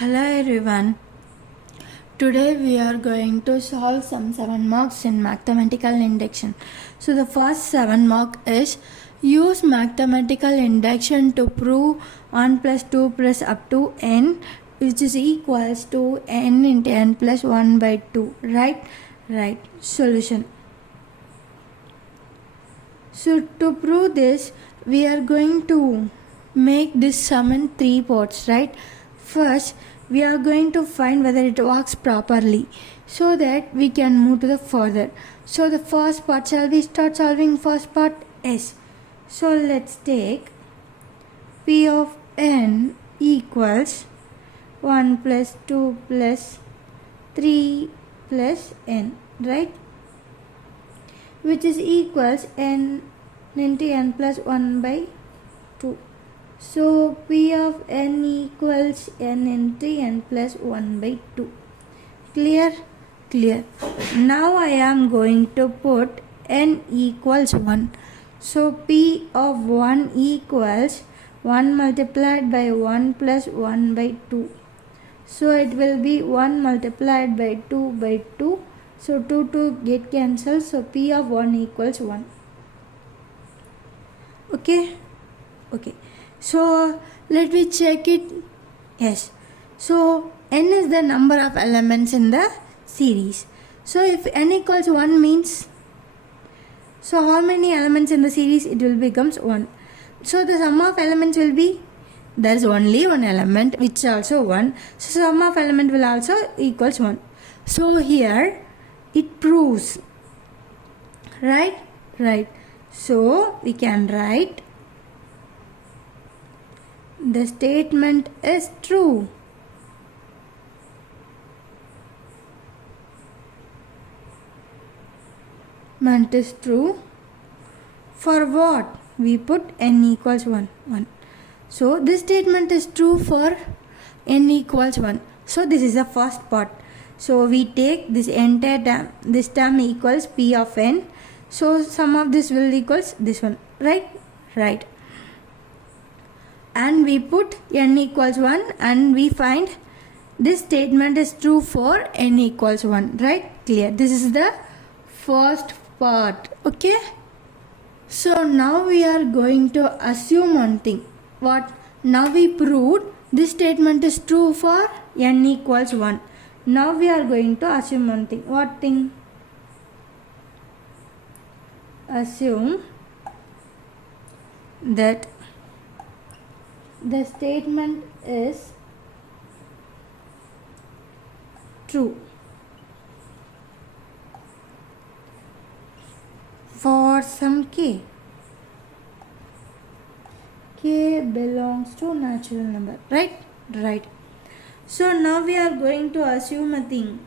Hello everyone. Today we are going to solve some 7 marks in mathematical induction. So the first 7 mark is use mathematical induction to prove 1 plus 2 plus up to n which is equals to n into n plus 1 by 2. Right. Solution. So to prove this we are going to make this sum in 3 parts, right? First, we are going to find whether it works properly so that we can move to the further. So the first part, shall we start solving first part? Yes. So let's take P of n equals 1 plus 2 plus 3 plus n, right? Which is equals n into n plus 1 by 2. So P of n equals n into n plus 1 by 2. Clear? Now I am going to put n equals 1. So P of 1 equals 1 multiplied by 1 plus 1 by 2. So it will be 1 multiplied by 2 by 2. So 2 get cancelled. So P of 1 equals 1. Okay. So let me check it. Yes. So n is the number of elements in the series. So if n equals 1 means, so how many elements in the series? It will becomes 1. So the sum of elements will be, there is only one element which is also 1. So sum of element will also equals 1. So here it proves. Right. So we can write the statement is true. Statement is true. For what? We put n equals 1. So this statement is true for n equals 1. So this is the first part. So we take this entire term. This term equals P of n. So sum of this will equals this one. Right. And we put n equals 1 and we find this statement is true for n equals 1. Right? Clear. This is the first part. Okay. So now we are going to assume one thing. What? Now we proved this statement is true for n equals 1. Now we are going to assume one thing. What thing? Assume that the statement is true for some k. K belongs to natural number. Right. So now we are going to assume a thing.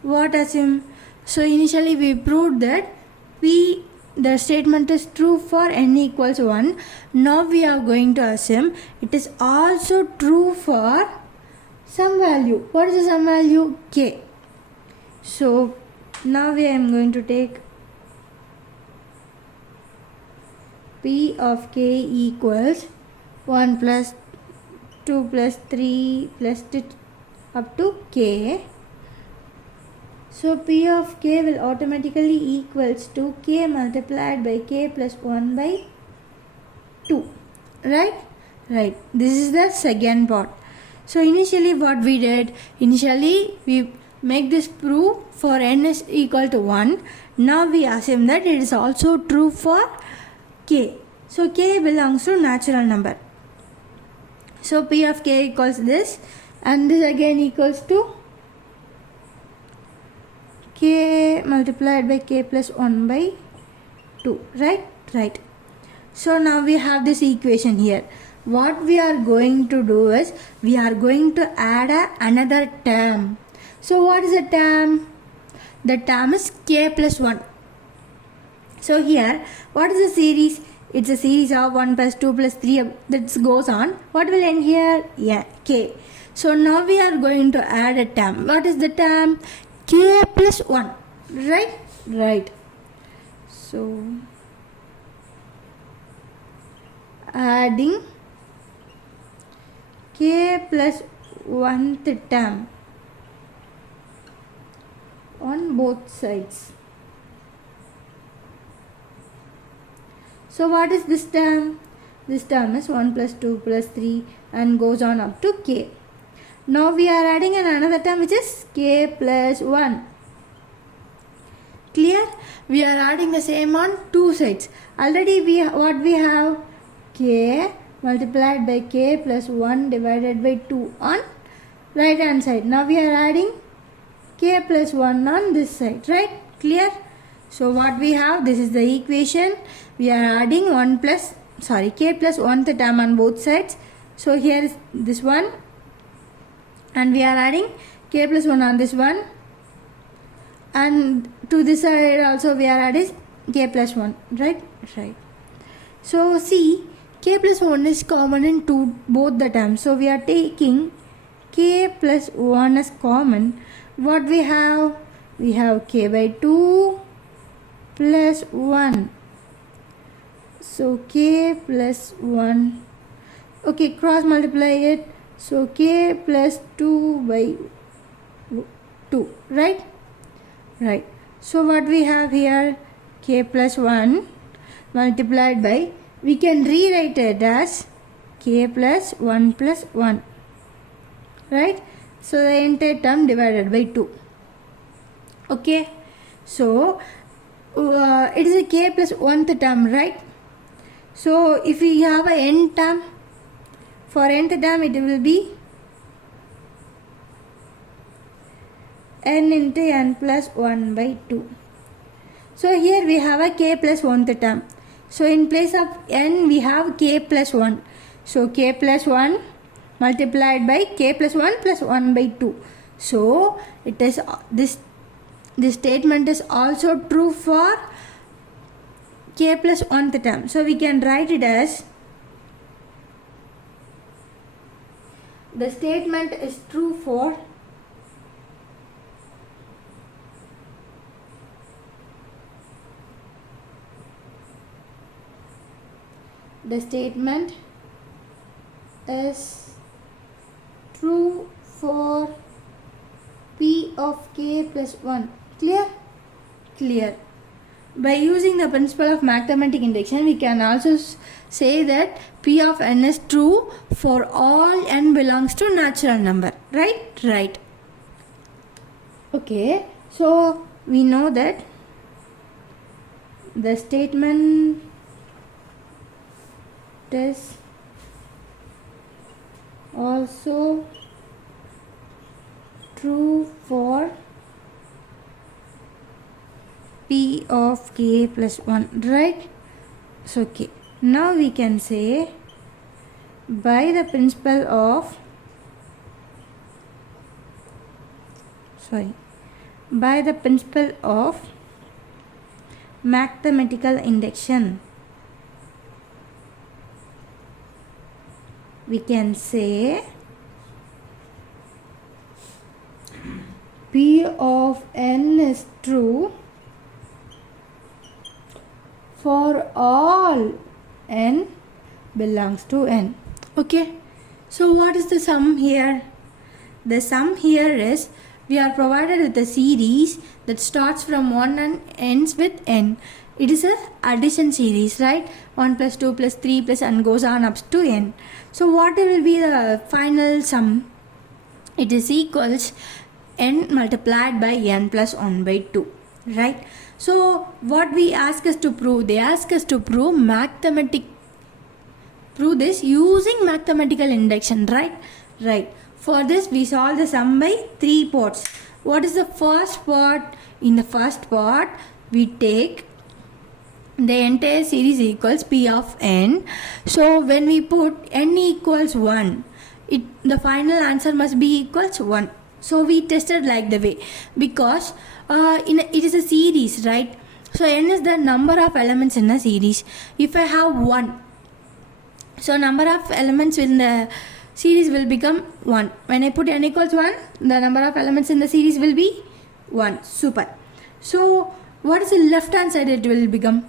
What assume? So initially we proved that the statement is true for n equals 1. Now we are going to assume it is also true for some value. What is the some value? K. So now I am going to take P of k equals 1 plus 2 plus 3 plus up to k. So P of k will automatically equals to k multiplied by k plus 1 by 2. Right. This is the second part. So initially what we did, we make this proof for n is equal to 1. Now we assume that it is also true for k. So k belongs to natural number. So P of k equals this, and this again equals to k multiplied by k plus 1 by 2. Right. So now we have this equation here. What we are going to do is we are going to add another term. So what is the term? The term is k plus 1. So here, what is the series? It's a series of 1 plus 2 plus 3 that goes on. What will end here? Yeah, k. So now we are going to add a term. What is the term? K plus 1. Right. So adding k plus 1th term on both sides. So what is this term? This term is 1 plus 2 plus 3 and goes on up to k. Now we are adding another term which is k plus 1. Clear? We are adding the same on two sides. Already we have k multiplied by k plus 1 divided by 2 on right hand side. Now we are adding k plus 1 on this side, right? Clear? So what we have, this is the equation. We are adding k plus 1th term on both sides. So here is this one, and we are adding k plus 1 on this one, and to this side also we are adding k plus 1, right? So see, k plus 1 is common in both the terms. So we are taking k plus 1 as common. What we have? We have k by 2 plus 1. So k plus 1. Okay, cross multiply it. So k plus 2 by 2, right? So what we have here? K plus 1 multiplied by, we can rewrite it as k plus 1 plus 1, right? So the entire term divided by 2. Okay, so it is a k plus 1th term, right? So if we have a n term, for nth term it will be n into n plus 1 by 2. So here we have a k plus 1th term. So in place of n we have k plus 1. So k plus 1 multiplied by k plus 1 plus 1 by 2. So it is this statement is also true for k plus 1th term. So we can write it as, the statement is true for the statement is true for p of k plus 1. Clear? By using the principle of mathematical induction, we can also say that p of n is true for all n belongs to natural number, right? Okay, so we know that the statement is also true for p of k plus 1, right? So okay, now we can say, by the principle of mathematical induction, we can say p of n is true for all n belongs to n. Okay, so what is the sum here? The sum here is, we are provided with a series that starts from 1 and ends with n. It is a addition series, right? 1 plus 2 plus 3 plus and goes on up to n. So what will be the final sum? It is equals n multiplied by n plus 1 by 2, right? So what we ask us to prove? They ask us to prove this using mathematical induction, right? For this we solve the sum by 3 parts. What is the first part? In the first part we take the entire series equals p of n. So when we put n equals 1, the final answer must be equals 1. So we tested like the way, because it is a series, right? So n is the number of elements in a series. If I have 1, so number of elements in the series will become 1. When I put n equals 1, the number of elements in the series will be 1. Super. So what is the left hand side? It will become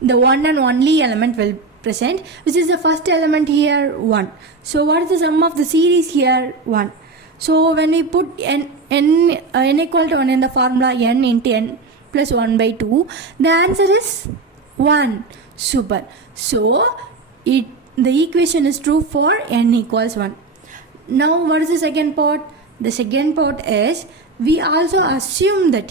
the one and only element will present, which is the first element here 1. So what is the sum of the series here? 1. So when we put n equal to 1 in the formula, n into n plus 1 by 2, the answer is 1. Super. So the equation is true for n equals 1. Now what is the second part? The second part is we also assume that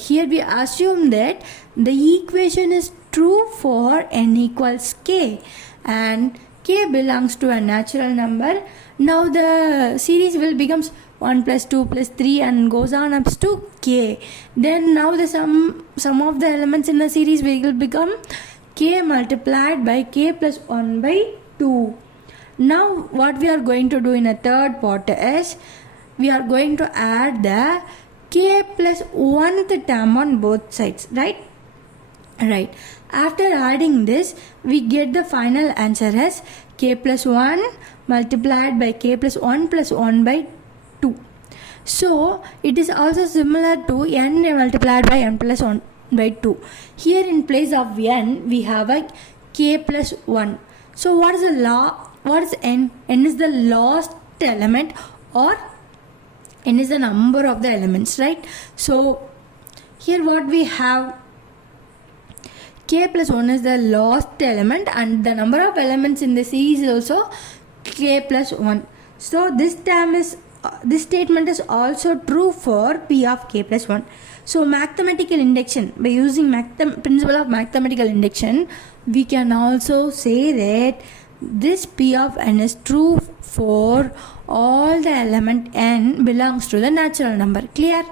the equation is true for n equals k, and k belongs to a natural number. Now the series will becomes 1 plus 2 plus 3 and goes on up to k. Then now the sum of the elements in the series will become k multiplied by k plus 1 by 2. Now what we are going to do in a third part is we are going to add the k plus 1th term on both sides, right? Right. After adding this, we get the final answer as k plus 1 multiplied by k plus 1 plus 1 by 2. So it is also similar to n multiplied by n plus 1 by 2. Here in place of n, we have a k plus 1. So what is n? N is the last element, or n is the number of the elements, right? So here what we have, k plus 1 is the last element, and the number of elements in the series is also k plus 1. So this statement is also true for p of k plus 1. So mathematical induction, by using principle of mathematical induction, we can also say that this p of n is true for all the element n belongs to the natural number. Clear?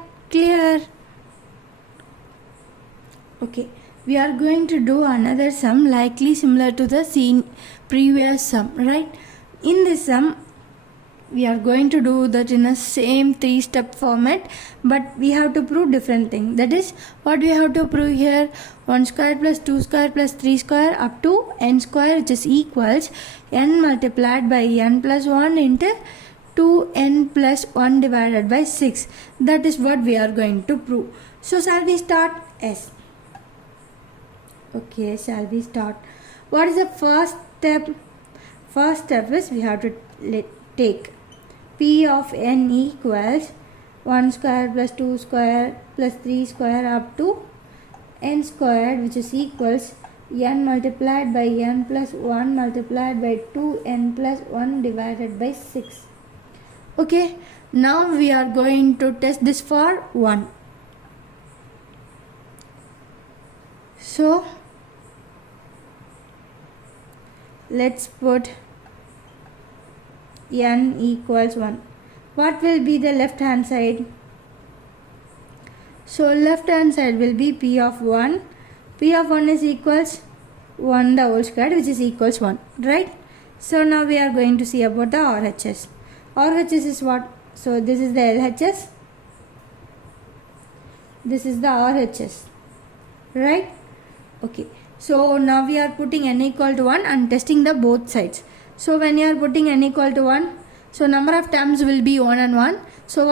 Okay, we are going to do another sum likely similar to the previous sum, right? In this sum, we are going to do that in a same 3-step format, but we have to prove different thing. That is what we have to prove here: 1 square plus 2 square plus 3 square up to n square, which is equals n multiplied by n plus 1 into 2n plus 1 divided by 6. That is what we are going to prove. So shall we start? Yes. Okay, shall we start? What is the first step? First step is we have to take p of n equals 1 square plus 2 square plus 3 square up to n squared, which is equals n multiplied by n plus 1 multiplied by 2n plus 1 divided by 6. Okay, now we are going to test this for 1. So let's put n equals 1. What will be the left hand side? So left hand side will be p of 1. P of 1 is equals 1 the whole square, which is equals 1, right? So now we are going to see about the RHS. RHS is what? So this is the LHS. This is the RHS, right? Okay. So now we are putting n equal to 1 and testing the both sides. So when you are putting n equal to 1, so number of terms will be 1 and 1. So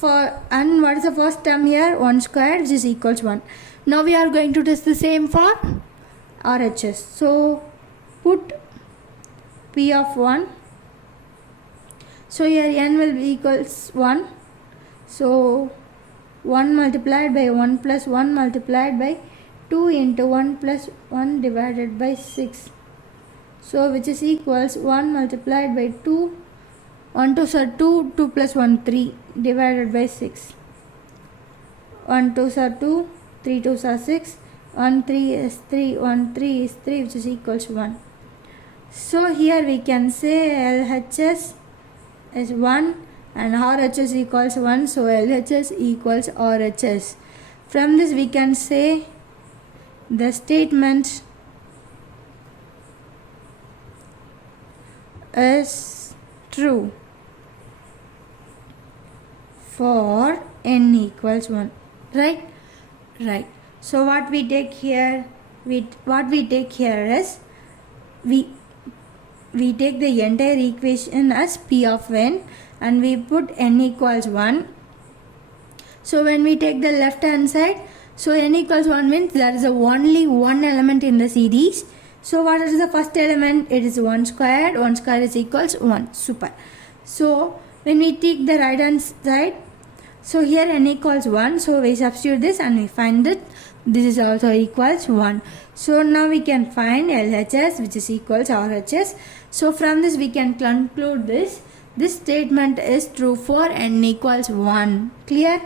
what is the first term here? 1 square, which is equals 1. Now we are going to test the same for RHS. So put p of 1. So here n will be equals 1. So 1 multiplied by 1 plus 1 multiplied by 2 into 1 plus 1 divided by 6. So which is equals 1 multiplied by 2, 1 2s are 2, 2 plus 1 3 divided by 6. 1 2s are 2, 3 2s are 6, 1 3 is 3, 1 3 is 3, which is equals 1. So here we can say LHS is 1 and RHS equals 1. So LHS equals RHS. From this we can say the statement is true for n equals 1, right? So what we take here, is we take the entire equation as p of n and we put n equals 1. So when we take the left hand side, so n equals 1 means there is only one element in the series. So what is the first element? It is 1 squared. 1 squared is equals 1. Super. So when we take the right hand side, so here n equals 1. So we substitute this and we find that this is also equals 1. So now we can find LHS, which is equals RHS. So from this we can conclude this. This statement is true for n equals 1. Clear?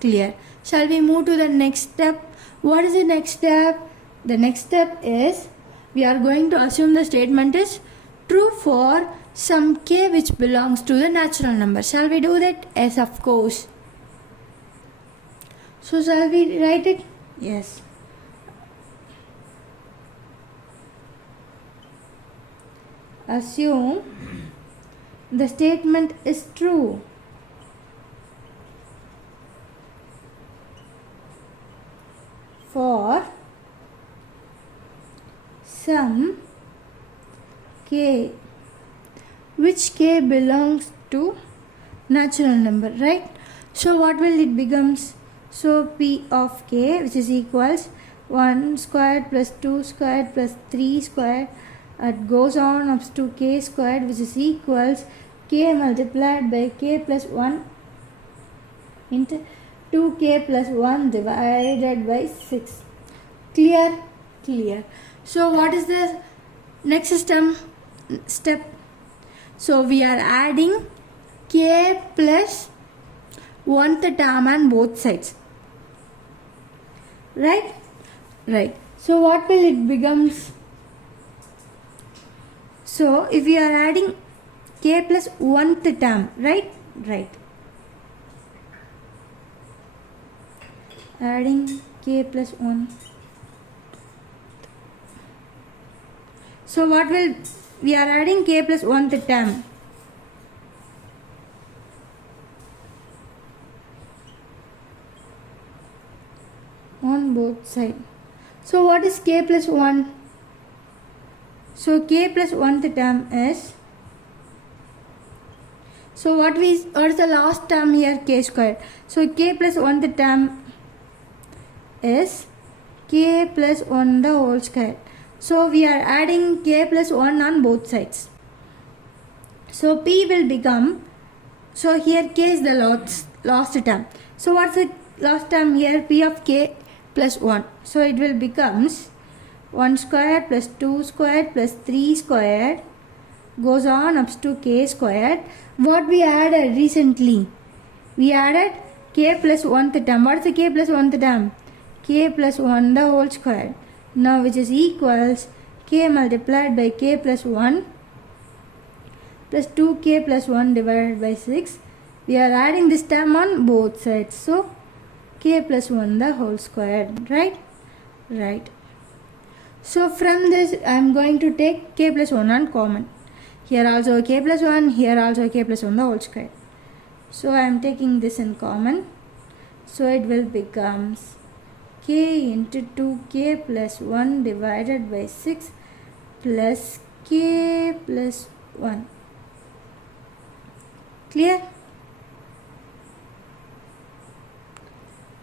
Clear. Shall we move to the next step? What is the next step? The next step is we are going to assume the statement is true for some k which belongs to the natural number. Shall we do that? Yes, of course. So shall we write it? Yes. Assume the statement is true for some k, which k belongs to natural number, right? So what will it becomes? So p of k, which is equals 1 squared plus 2 squared plus 3 squared, it goes on up to k squared, which is equals k multiplied by k plus 1 into 2k plus 1 divided by 6. Clear? Clear. So what is the next step? So we are adding k plus 1th term on both sides. Right? Right. So what will it becomes? So if we are adding k plus 1th term, right? Right. Adding k plus 1. So what will we are adding k plus 1th term? On both sides. So what is k plus 1? So k plus 1th term is, so what is the last term here? K squared. So k plus 1th term is k plus 1 the whole square. So we are adding k plus 1 on both sides. So p will become, so here k is the last term. So what's the last term here? P of k plus 1. So it will becomes 1 squared plus 2 squared plus 3 squared goes on up to k squared. What we added recently? We added k plus 1th term. What is the k plus 1th term? K plus 1 the whole square. Now which is equals k multiplied by k plus 1 plus 2k plus 1 divided by 6. We are adding this term on both sides. So k plus 1 the whole square. Right? Right. So from this I am going to take k plus 1 on common. Here also k plus 1, here also k plus 1 the whole square. So I am taking this in common. So it will becomes k into 2k plus 1 divided by 6 plus k plus 1. Clear?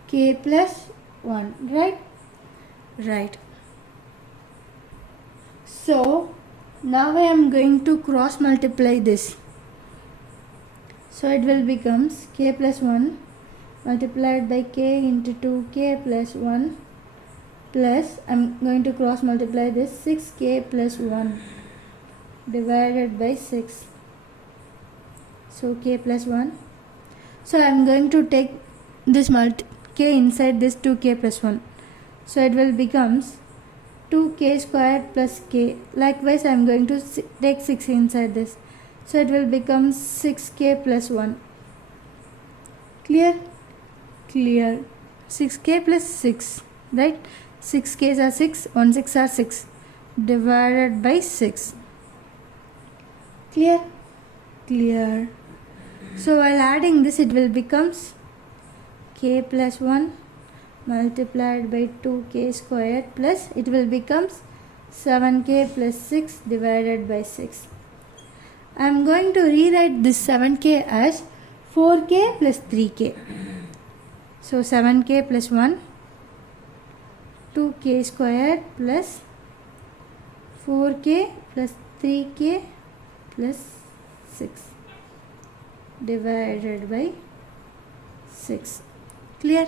K plus 1, right? Right. So now I am going to cross multiply this. So it will becomes k plus 1 multiplied by k into 2k plus 1 plus, I am going to cross multiply this, 6k plus 1 divided by 6. So k plus 1. So I am going to take this k inside this 2k plus 1. So it will becomes 2k squared plus k. Likewise I am going to take 6 inside this. So it will become 6k plus 1. Clear? Clear. 6k plus 6. Right? 6k's are 6. 1 6 are 6. Divided by 6. Clear? Clear. So while adding this it will becomes k plus 1 multiplied by 2k squared plus, it will becomes 7k plus 6 divided by 6. I am going to rewrite this 7k as 4k plus 3k. So 7k plus 1, 2k squared plus 4k plus 3k plus 6 divided by 6. Clear?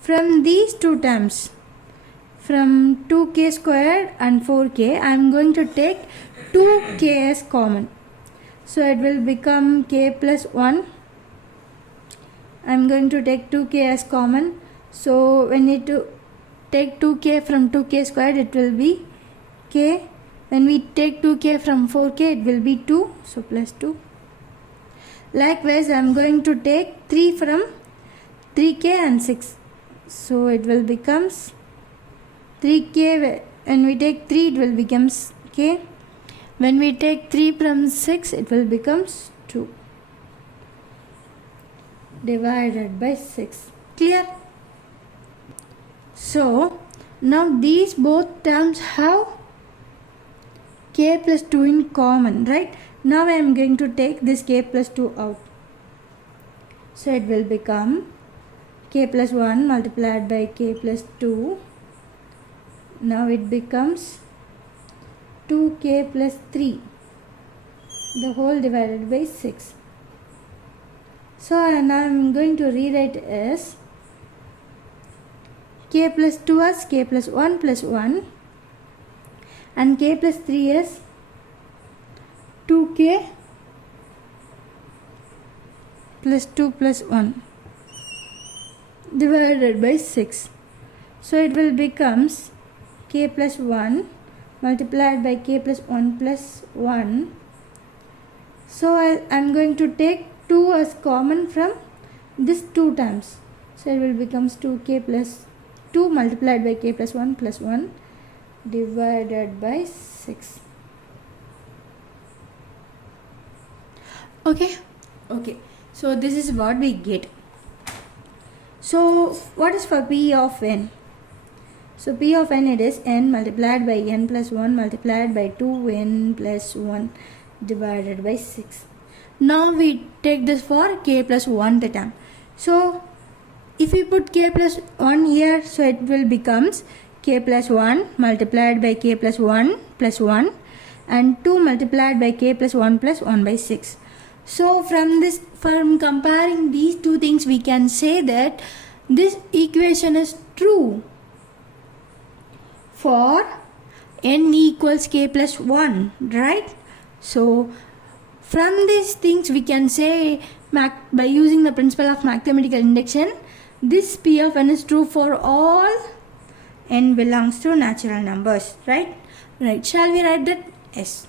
From these two terms, from 2k squared and 4k, I am going to take 2k as common. So it will become k plus 1. I am going to take 2k as common. So when we take 2k from 2k squared, it will be k. When we take 2k from 4k, it will be 2. So plus 2. Likewise, I am going to take 3 from 3k and 6. So it will becomes 3k. When we take 3, it will becomes k. When we take 3 from 6, it will becomes 2 divided by 6. Clear? So now these both terms have k plus 2 in common, right? Now I am going to take this k plus 2 out. So it will become k plus 1 multiplied by k plus 2. Now it becomes 2k plus 3, the whole divided by 6. So now I am going to rewrite as k plus 2 as k plus 1 plus 1 and k plus 3 as 2k plus 2 plus 1 divided by 6. So it will becomes k plus 1 multiplied by k plus 1 plus 1. So I am going to take 2 as common from this 2 times. So it will becomes 2k plus 2 multiplied by k plus 1 plus 1 divided by 6. Okay. So this is what we get. So what is for p of n? So p of n, it is n multiplied by n plus 1 multiplied by 2n plus 1 divided by 6. Now we take this for k plus 1 the term. So if we put k plus 1 here, so it will becomes k plus 1 multiplied by k plus 1 plus 1 and 2 multiplied by k plus 1 plus 1 by 6. So from comparing these two things, we can say that this equation is true for n equals k plus 1, right? So from these things, we can say by using the principle of mathematical induction, this p of n is true for all n belongs to natural numbers, right? Right. Shall we write that? Yes.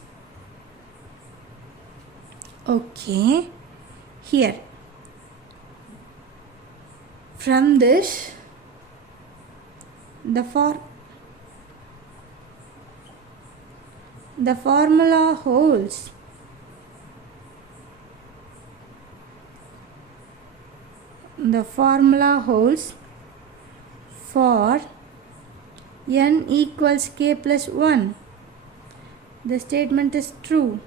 Okay. Here. From this, the formula holds. The formula holds for n equals k plus 1. The statement is true.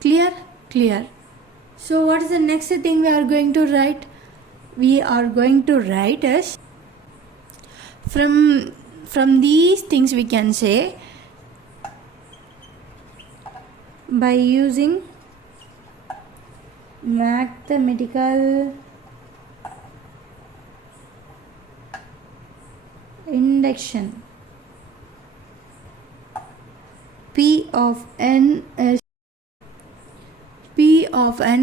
Clear. So what is the next thing we are going to write? We are going to write as from these things we can say by using mathematical induction, p of n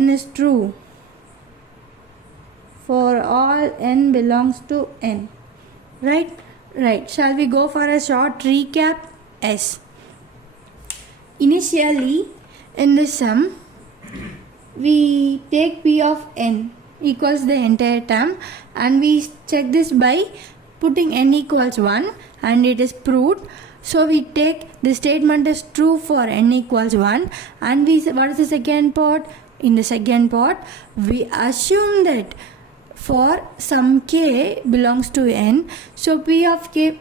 is true for all n belongs to n, right? Shall we go for a short recap? Yes. Initially in the sum, we take p of n equals the entire term and we check this by putting n equals 1 and it is proved. So we take the statement is true for n equals 1 and what is the second part? In the second part, we assume that for some k belongs to n, so p of k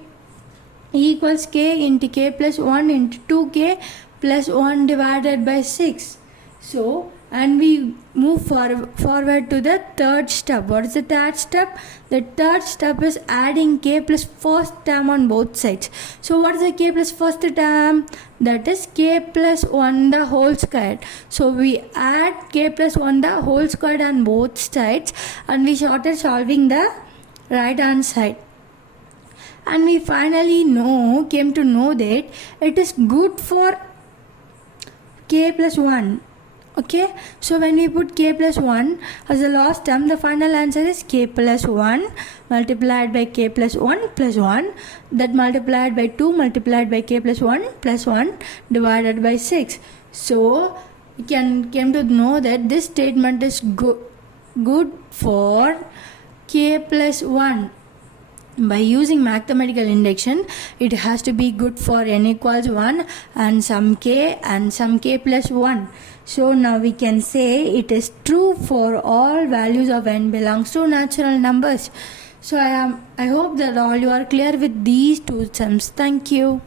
equals k into k plus 1 into 2k plus 1 divided by 6. So and we move forward to the third step. What is the third step? The third step is adding k plus first term on both sides. So what is the k plus first term? That is k plus 1 the whole squared. So we add k plus 1 the whole squared on both sides, and we started solving the right hand side. And we finally came to know that it is good for k plus 1. Okay, so when we put k plus 1 as the last term, the final answer is k plus 1 multiplied by k plus 1 plus 1, that multiplied by 2 multiplied by k plus 1 plus 1 divided by 6. So we came to know that this statement is good for k plus 1. By using mathematical induction, it has to be good for n equals 1 and some k plus 1. So now we can say it is true for all values of n belongs to natural numbers. So I hope that all you are clear with these two sums. Thank you.